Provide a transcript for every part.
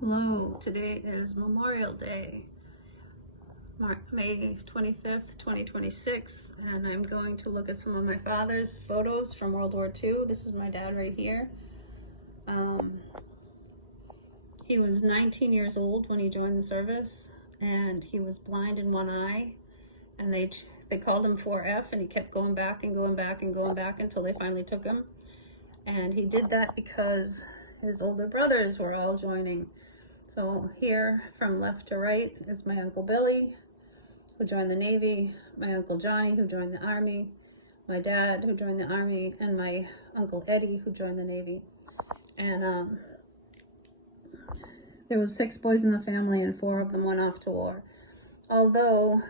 Hello, today is Memorial Day, May 25th, 2026, and I'm going to look at some of my father's photos from World War II. This is my dad right here. He was 19 years old when he joined the service, and he was blind in one eye, and they called him 4F, and he kept going back and going back and going back until they finally took him. And he did that because his older brothers were all joining. So here, from left to right, is my Uncle Billy, who joined the Navy, my Uncle Johnny, who joined the Army, my dad, who joined the Army, and my Uncle Eddie, who joined the Navy. And there was 6 boys in the family, and 4 of them went off to war. Although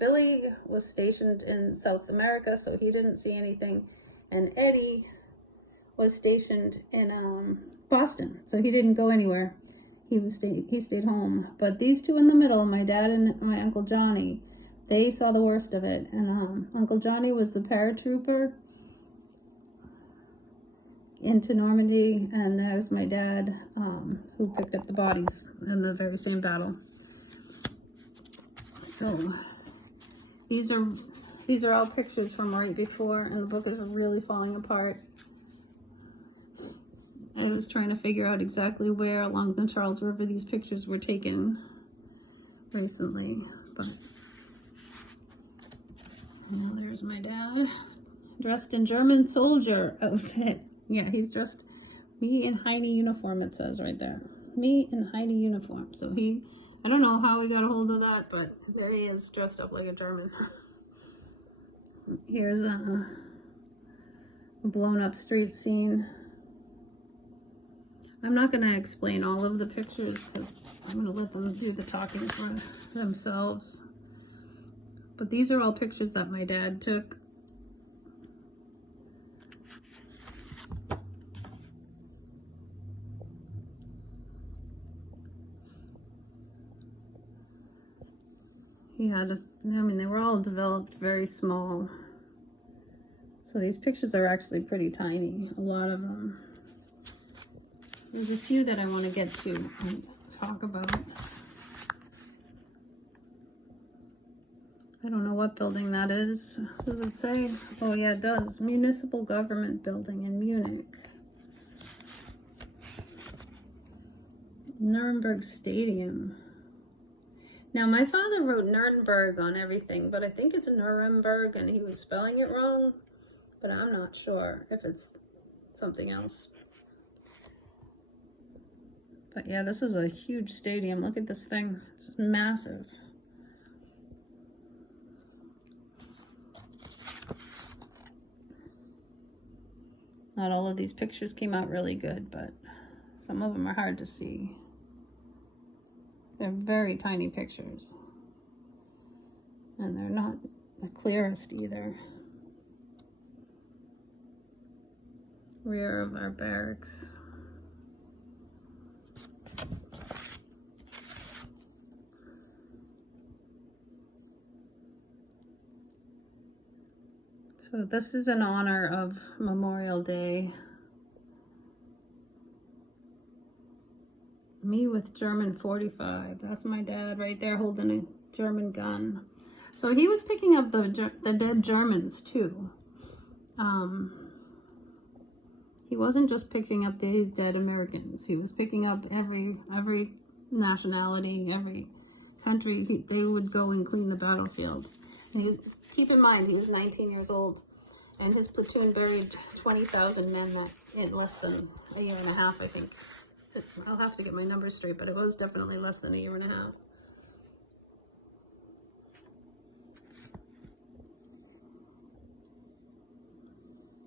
Billy was stationed in South America, so he didn't see anything, and Eddie was stationed in Boston, so he didn't go anywhere. He stayed home. But these two in the middle, my dad and my Uncle Johnny, they saw the worst of it. And Uncle Johnny was the paratrooper into Normandy, and that was my dad, who picked up the bodies in the very same battle. So these are all pictures from right before, and the book is really falling apart. I was trying to figure out exactly where along the Charles River these pictures were taken recently, but there's my dad dressed in German soldier outfit. Yeah, he's dressed me in Heine uniform, it says right there. Me in Heine uniform. So I don't know how he got a hold of that, but there he is dressed up like a German. Here's a blown up street scene. I'm not going to explain all of the pictures because I'm going to let them do the talking for themselves. But these are all pictures that my dad took. They were all developed very small. So these pictures are actually pretty tiny, a lot of them. There's a few that I want to get to and talk about. I don't know what building that is. Does it say? Oh yeah, it does. Municipal Government Building in Munich. Nuremberg Stadium. Now my father wrote Nuremberg on everything, but I think it's Nuremberg and he was spelling it wrong, but I'm not sure if it's something else. But yeah, this is a huge stadium. Look at this thing. It's massive. Not all of these pictures came out really good, but some of them are hard to see. They're very tiny pictures. And they're not the clearest either. Rear of our barracks. So this is in honor of Memorial Day. Me with German 45. That's my dad right there holding a German gun. So he was picking up the dead Germans too. He wasn't just picking up the dead Americans. He was picking up every nationality, every country. They would go and clean the battlefield. And keep in mind, he was 19 years old, and his platoon buried 20,000 men in less than a year and a half, I think. I'll have to get my numbers straight, but it was definitely less than a year and a half.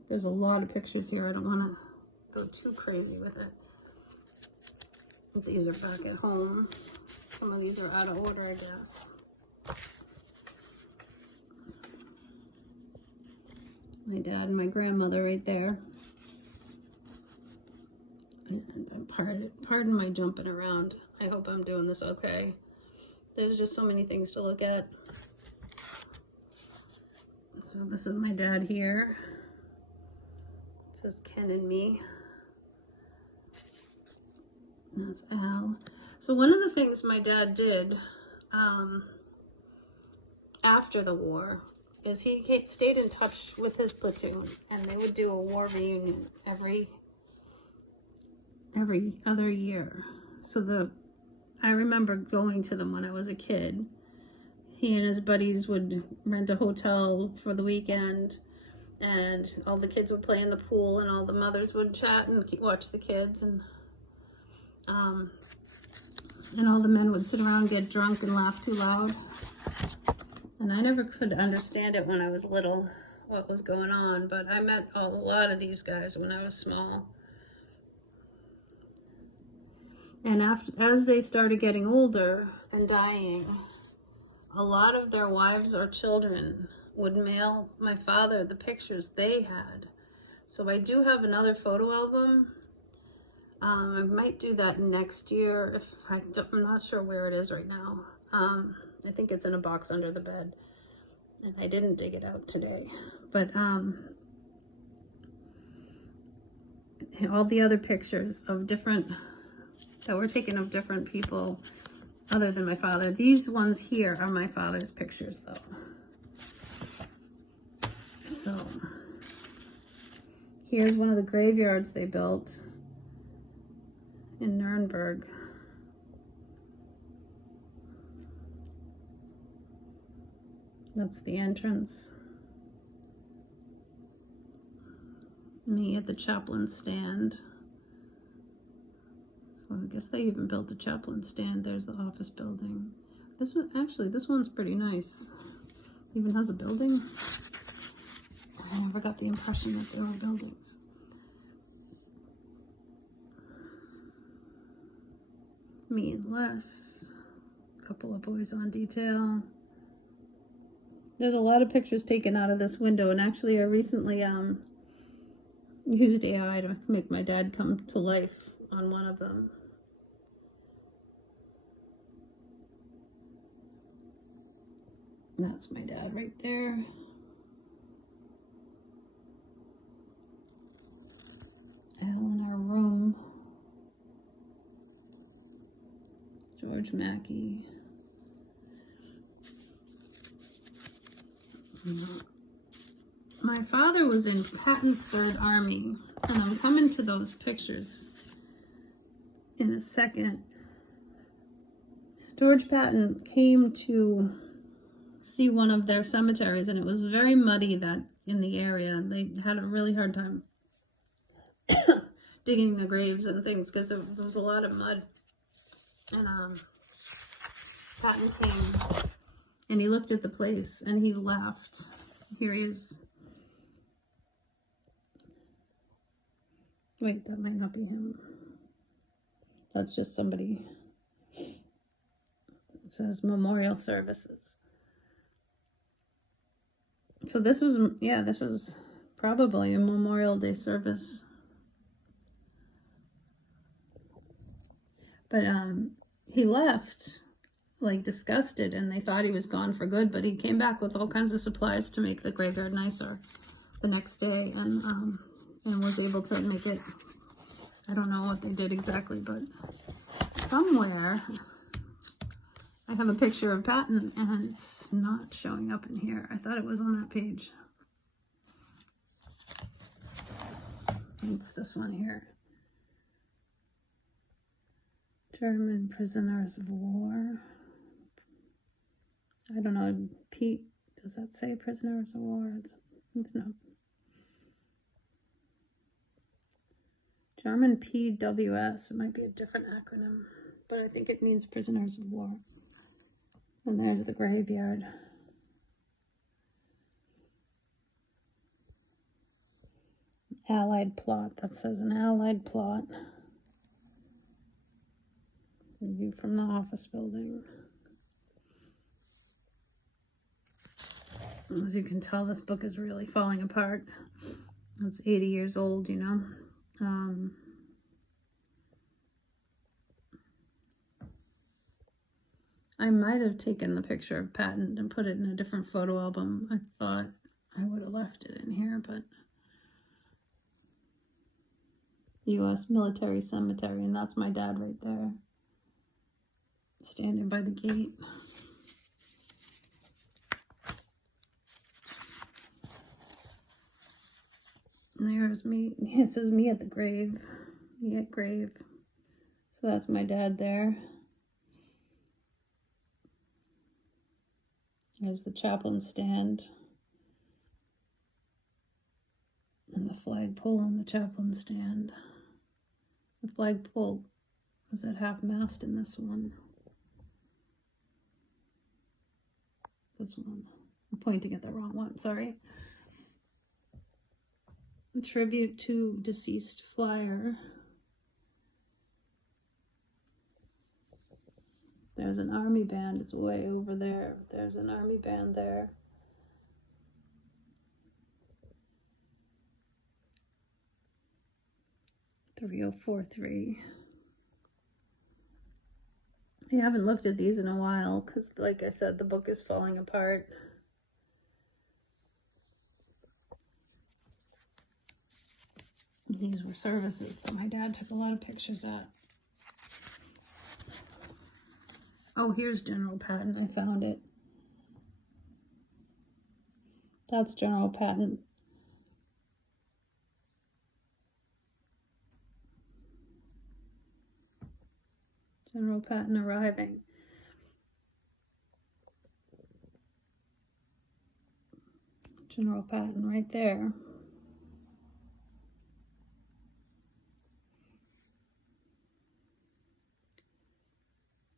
There's a lot of pictures here. I don't want to go too crazy with it. These are back at home. Some of these are out of order, I guess. My dad and my grandmother right there. And pardon my jumping around. I hope I'm doing this okay. There's just so many things to look at. So this is my dad here. It says Ken and me. That's Al. So one of the things my dad did after the war is he stayed in touch with his platoon, and they would do a war reunion every other year. So I remember going to them when I was a kid. He and his buddies would rent a hotel for the weekend, and all the kids would play in the pool, and all the mothers would chat and watch the kids, and all the men would sit around, get drunk, and laugh too loud. And I never could understand it when I was little, what was going on, but I met a lot of these guys when I was small. And as they started getting older and dying, a lot of their wives or children would mail my father the pictures they had. So I do have another photo album. I might do that next year. I'm not sure where it is right now. I think it's in a box under the bed, and I didn't dig it out today. But all the other pictures of that were taken of different people other than my father. These ones here are my father's pictures, though. So here's one of the graveyards they built in Nuremberg. That's the entrance. Me at the chaplain stand. So I guess they even built a chaplain stand. There's the office building. This one's pretty nice. Even has a building. I never got the impression that there were buildings. Me and Les. A couple of boys on detail. There's a lot of pictures taken out of this window, and actually I recently used AI to make my dad come to life on one of them. That's my dad right there. Al in our room. George Mackey. My father was in Patton's Third Army, and I'm coming to those pictures in a second. George Patton came to see one of their cemeteries, and it was very muddy in the area. They had a really hard time digging the graves and things because there was a lot of mud. And Patton came, and he looked at the place, and he left. Here he is. Wait, that might not be him. That's just somebody. It says memorial services. So this was probably a Memorial Day service. But he left, like, disgusted, and they thought he was gone for good, but he came back with all kinds of supplies to make the graveyard nicer the next day, and was able to make it. I don't know what they did exactly, but somewhere I have a picture of Patton, and it's not showing up in here. I thought it was on that page. It's this one here. German prisoners of war. I don't know, Pete, does that say prisoners of war? It's not. German PWS, it might be a different acronym, but I think it means prisoners of war. And there's the graveyard. Allied plot, that says an Allied plot. View from the office building. As you can tell, this book is really falling apart. It's 80 years old, you know. I might have taken the picture of Patton and put it in a different photo album. I thought I would have left it in here, but U.S. Military Cemetery, and that's my dad right there, standing by the gate. And there's me. It says me at the grave. Me at grave. So that's my dad there. There's the chaplain stand. And the flagpole on the chaplain stand. The flagpole was at half-mast in this one. This one. I'm pointing at the wrong one, sorry. A tribute to deceased flyer. There's an army band, it's way over there. There's an army band there. .3043. I haven't looked at these in a while because, like I said, the book is falling apart. These were services that my dad took a lot of pictures at. Oh, here's General Patton. I found it. That's General Patton. General Patton arriving. General Patton right there.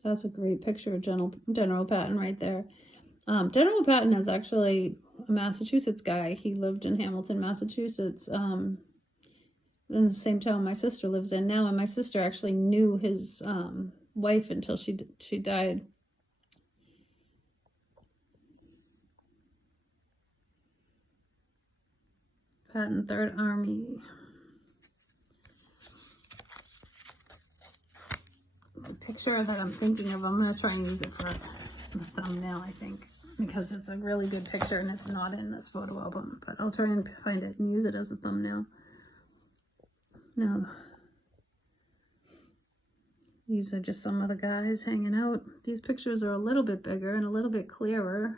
That's a great picture of General Patton right there. General Patton is actually a Massachusetts guy. He lived in Hamilton, Massachusetts, in the same town my sister lives in now. And my sister actually knew his wife until she died. Patton, 3rd Army. The picture that I'm thinking of, I'm going to try and use it for the thumbnail, I think, because it's a really good picture and it's not in this photo album, but I'll try and find it and use it as a thumbnail. Now, these are just some of the guys hanging out. These pictures are a little bit bigger and a little bit clearer.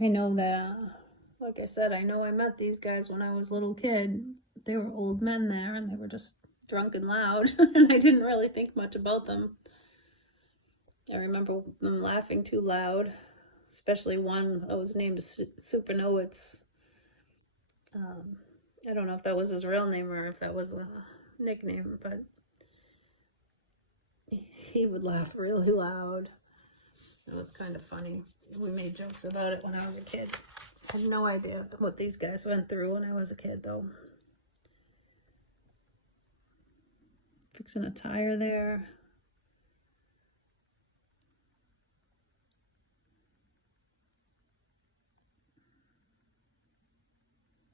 I know that, like I said, I know I met these guys when I was a little kid. They were old men there, and they were just drunk and loud, and I didn't really think much about them. I remember them laughing too loud, especially one that was named Supernowitz. I don't know if that was his real name or if that was a nickname, but he would laugh really loud. It was kind of funny. We made jokes about it when I was a kid. I had no idea what these guys went through when I was a kid, though. Fixing a tire there.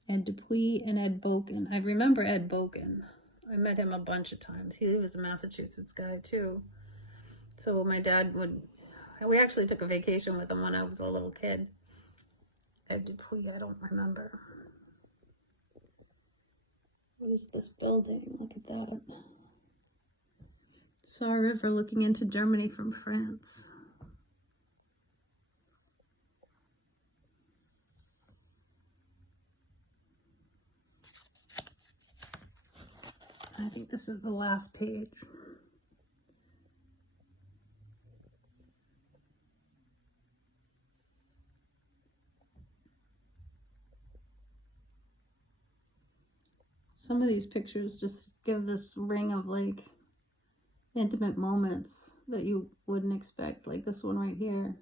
Ed Dupuy and Ed Boken. I remember Ed Boken. I met him a bunch of times. He was a Massachusetts guy, too. So my dad would... We actually took a vacation with him when I was a little kid. Ed Dupuy, I don't remember. What is this building? Look at that. Saar River looking into Germany from France. I think this is the last page. Some of these pictures just give this ring of like intimate moments that you wouldn't expect, like this one right here.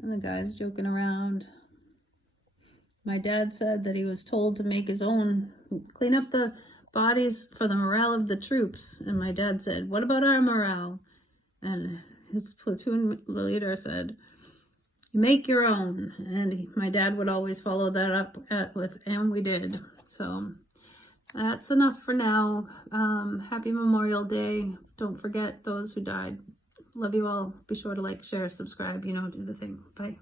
And the guy's joking around. My dad said that he was told to make his own, clean up the bodies for the morale of the troops. And my dad said, what about our morale? And his platoon leader said, You make your own. And my dad would always follow that up and we did. So that's enough for now. Happy Memorial Day. Don't forget those who died. Love you all. Be sure to like, share, subscribe, do the thing. Bye.